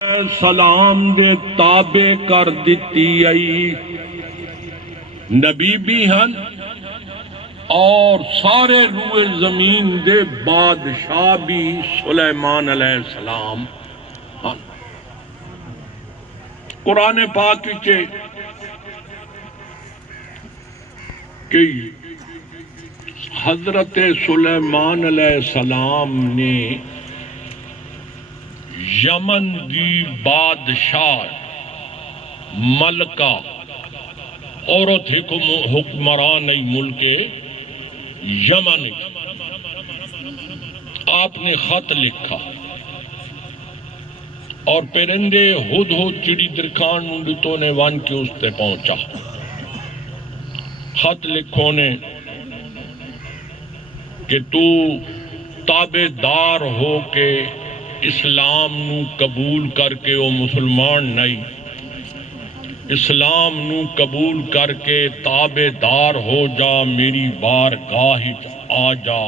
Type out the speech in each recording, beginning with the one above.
سلام دے تابع کر دیتی آئی نبی بھی ہن اور سارے روئے زمین دے بادشاہ بھی سلیمان علیہ السلام ہن۔ قرآن پاک کے کہ حضرت سلیمان علیہ السلام نے یمن دی بادشاہ ملکہ عورت حکمران ملک یمن آپ نے خط لکھا اور پرندے ہد ہد چڑی درخان مندتوں نے ون کے اس تے پہنچا۔ خط لکھو نے کہ تو تابعدار ہو کے اسلام نو قبول کر کے وہ مسلمان نہیں، اسلام نو قبول کر کے تابعدار ہو جا، میری بارگاہ آ جا،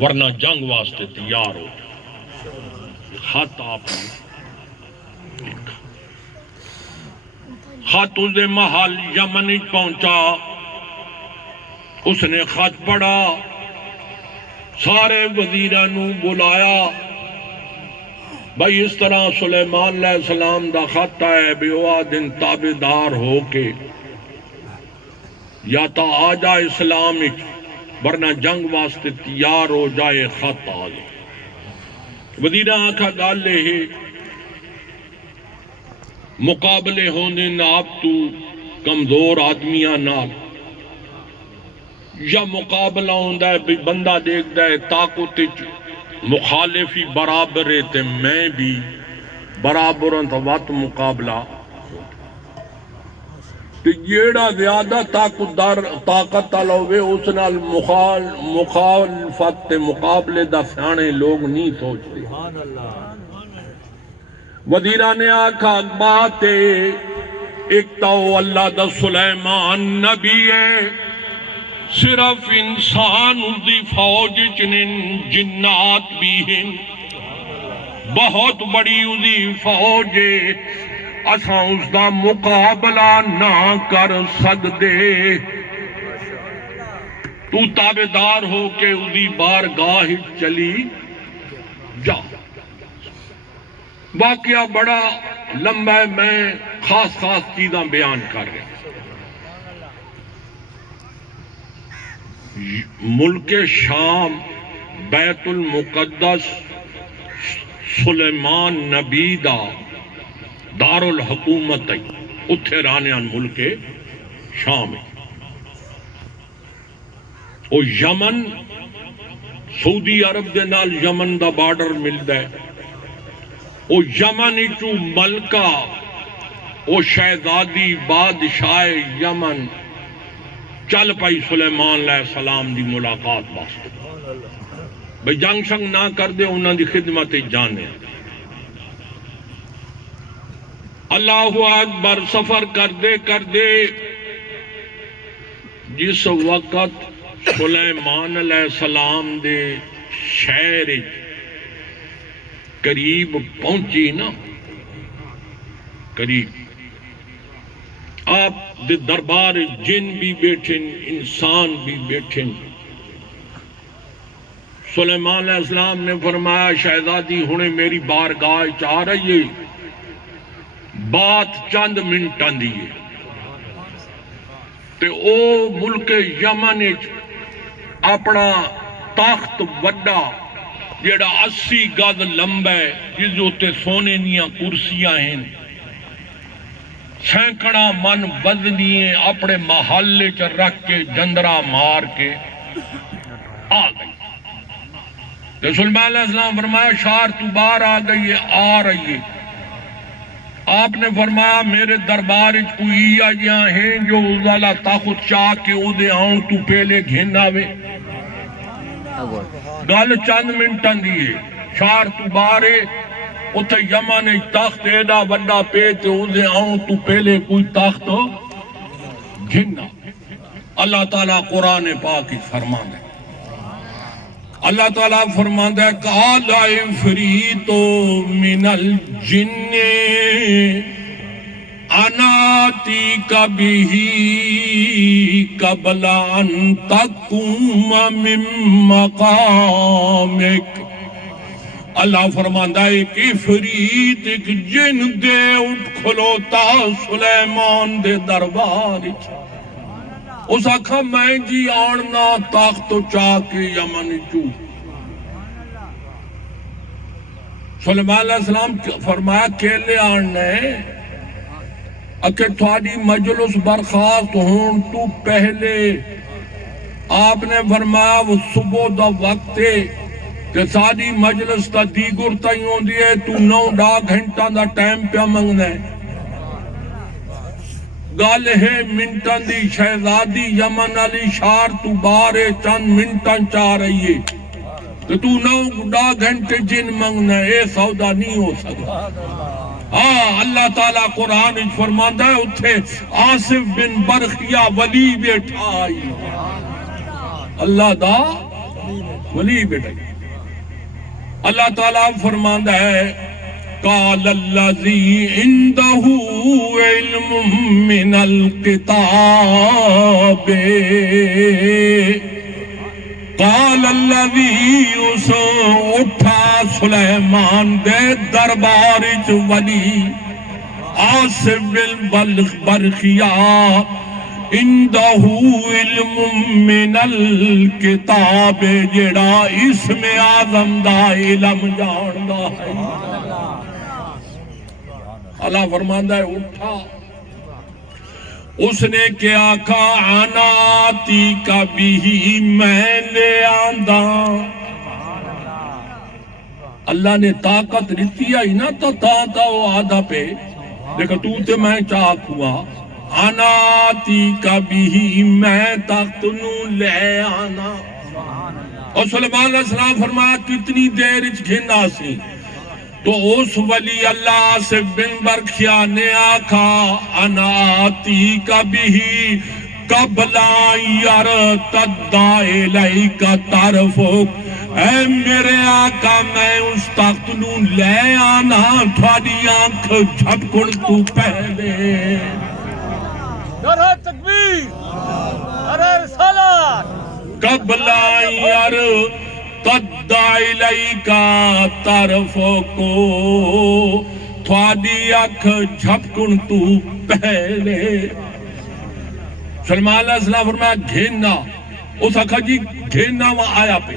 ورنہ جنگ واسطے تیار ہو جا۔ خط آپ نے لکھا، خط اس دے محل یمن پہنچا، اس نے خط پڑھا، سارے وزیرانو بلایا، بھائی اس طرح سلیمان علیہ السلام دا خط ہے بھی وہ دن تابعدار ہو کے یا تا آ جا اسلام ورنہ جنگ واسطے تیار ہو جائے، خط آ جائے۔ وزیرہ آنکھا گال لے ہے مقابلے ہونے ناب تو کمزور آدمیاں نال یا مقابلہ ہوندہ ہے بھی بندہ دیکھ دے طاقت مخالفی برابر ہے تے میں بھی برابر ہوں تو وقت مقابلہ تے جیڑا زیادہ طاقت ہوئے اس نال مخالفت تے مقابلے دا سیانے لوگ نہیں سوچتے۔ وزیرہ نے آکھا بات ایک تو اللہ دا سلیمان نبی ہے، صرف انسان دی فوج چنن جنات بھی ہیں، بہت بڑی دی فوج ہے، اساں اس دا مقابلہ نہ کر سکدے، تو تابعدار ہو کے اس دی بارگاہ چلی جا۔ واقعہ بڑا لمبا ہے، میں خاص چیزاں بیان کر رہا ہوں۔ ملک شام بیت المقدس سلیمان نبی دا دار الحکومت ہے، اتھے رانیان ملک شام ہے۔ وہ یمن سعودی عرب دے نال یمن دا بارڈر ملدا ہے، وہ یمن چو ملکہ وہ شہزادی بادشاہ یمن چل پائی سلیمان علیہ السلام دی ملاقات واسطے، بھئی جنگ شنگ نہ کر دے، انہاں دی خدمت جانے۔ اللہ اکبر سفر کر دے جس وقت سلیمان علیہ السلام دے شہر قریب پہنچی نا، قریب آپ دے دربار جن بھی بیٹھن، انسان بھی بیٹھن۔ سلیمان علیہ السلام نے فرمایا شہزادی ہونے میری بارگاہ چاہ رہی ہے، بات چند منٹاں دی ہے تے او ملک یمن اپنا تخت وڈا جیڑا 80 گز لمبا ہے، جس ہوتے سونے دیاں کرسیاں ہیں، سینکڑا من وزنی اپنے محلے چ رکھ کے جندرہ مار کے آ گئی۔ سلیمان علیہ السلام فرمایا شار تو باہر آ گئی ہے، آ رہی ہے۔ آپ نے فرمایا میرے دربار کوئی آجیاں ہیں جو والا طاقت چاہ کے او دے آؤں تو پہلے گھن آوے، گل چند منٹاں دیئے، شار تو باہر ہے، اتھے یمن تخت ایڈا وڈا پیت اوزے آؤں تو پہلے کوئی تخت گھننا۔ اللہ تعالیٰ قرآن پاک فرمان ہے اللہ تعالیٰ فرماتا ہے قال عفریت من الجن انا آتیک بہ قبل ان تقوم من مقامک۔ اللہ فرماندا ہے ایک عفریت ایک جن دے اٹھ کھلوتا سلیمان دے دربار وچ۔ اس آکھا میں جی آننا تاخت چاہ کے یمن چو۔ سلیمان علیہ السلام فرمایا کیلے آنے اکھے تھوڑی مجلس برخاست ہون تو پہلے آپ نے فرمایا وہ صبح دا وقت ہے کہ ساری مجلس تا دیگر تائیں ہوں دیئے تو 9 گھنٹہ دا ٹائم پہ منگنے گال ہے منٹان دی شہزادی یمن علی شار تو بارے چند منٹان چاہ رہی ہے کہ تو 9 گھنٹے جن منگنے اے سودا نہیں ہو سکتا۔ اللہ تعالیٰ قرآن فرماتا ہے اتھے آصف بن برخیہ ولی بیٹھا آئی، اللہ دا ولی بیٹھا۔ اللہ تعالیٰ فرماتا ہے قال الذی عنده علم من الکتاب قال الذی اس اٹھا سلیمان دے دربار چ ولی آصف بن برخیہ عنده علم من الکتاب جڑا اسم اعظم دا علم جاندا ہے۔ اللہ فرماندا ہے اٹھا، اس نے کیا کہا انا آتیک بہ میں لے آندا۔ اللہ نے طاقت رتی آئی نا تو تا وہ آدھا پہ دیکھا تو تے میں چاک ہوا انا آتیک بہ میں طاقت نو لے آنا۔ اور سلیمان علیہ السلام فرمایا کتنی دیر اچ گھنا سی تو اس ولی اللہ سے بن برخیہ نے آکھا انا آتیک بہ قبل یرتد الیک طرفک، اے میرے آقا میں اس طاقت نو لے آنا تھوڑی آنکھ جھپکن تو پہلے۔ نعرہ تکبیر، نعرہ رسالت۔ قبل یرتد الیک طرفک، تھوڑی آنکھ جھپکن تو پہلے۔ سلیمان علیہ السلام فرمایا گھیننا، اس آکھا جی گھیننا وہاں آیا پہ۔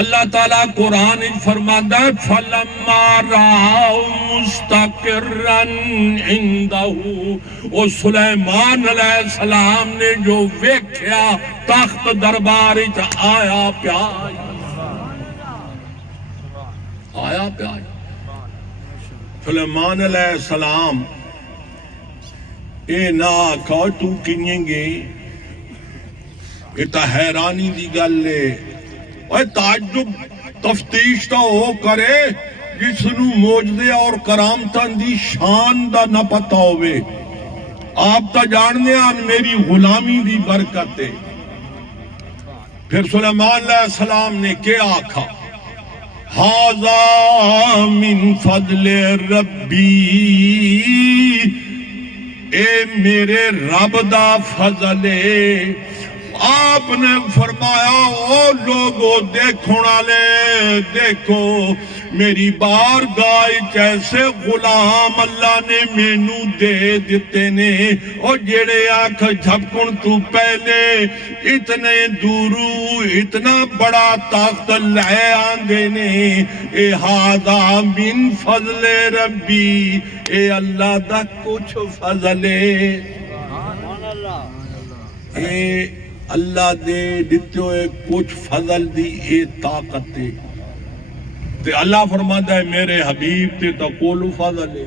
اللہ تعالیٰ قرآن فرماتا ہے فَلَمَّا رَأَوْا مُسْتَقِرًّا عِنْدَهُ، وہ سلیمان علیہ السلام نے جو ویکھیا تخت درباری آیا پیائی، آیا پیائی۔ سلیمان علیہ السلام اے نا آکھا تو کنیں گے، یہ تا حیرانی دی گل لے، اور تعجب تفتیش تا ہو کرے جس نو موجدے اور کرامتاں دی شان دا نہ پتا ہوئے۔ آپ تا جاننے آن میری غلامی دی برکت ہے۔ پھر سلیمان علیہ السلام نے کیا آکھا ھذا من فضل ربی، اے میرے رب دا فضل ہے۔ آپ نے فرمایا او لوگو دیکھو نالے دیکھو میری بارگاہ کیسے غلام اللہ نے مینو دے دیتے نے، اور جڑے آنکھ جھپکن تو پہلے اتنے دورو اتنا بڑا طاقت لے آندے نے۔ اے ھذا من فضل ربی، اے اللہ دا کچھ فضل ہے، اے اللہ دے دیتو ایک کچھ فضل دی اے طاقت دے۔ تے اللہ فرماتا ہے میرے حبیب تے تا کولو فضل ہے،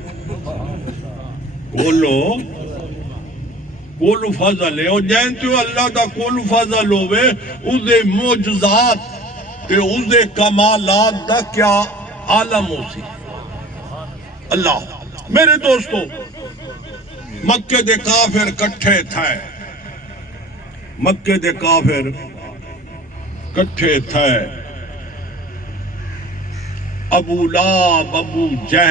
کولو فضل ہے۔ اور جانتے ہو اللہ دا کولو فضل ہوئے اس دے معجزات تے اس دے کمالات دا کیا عالم ہو سی۔ اللہ میرے دوستو مکے دے کافر کٹھے تھے، مکے دے کافر کٹھے تھے ابو لہب ابو جہل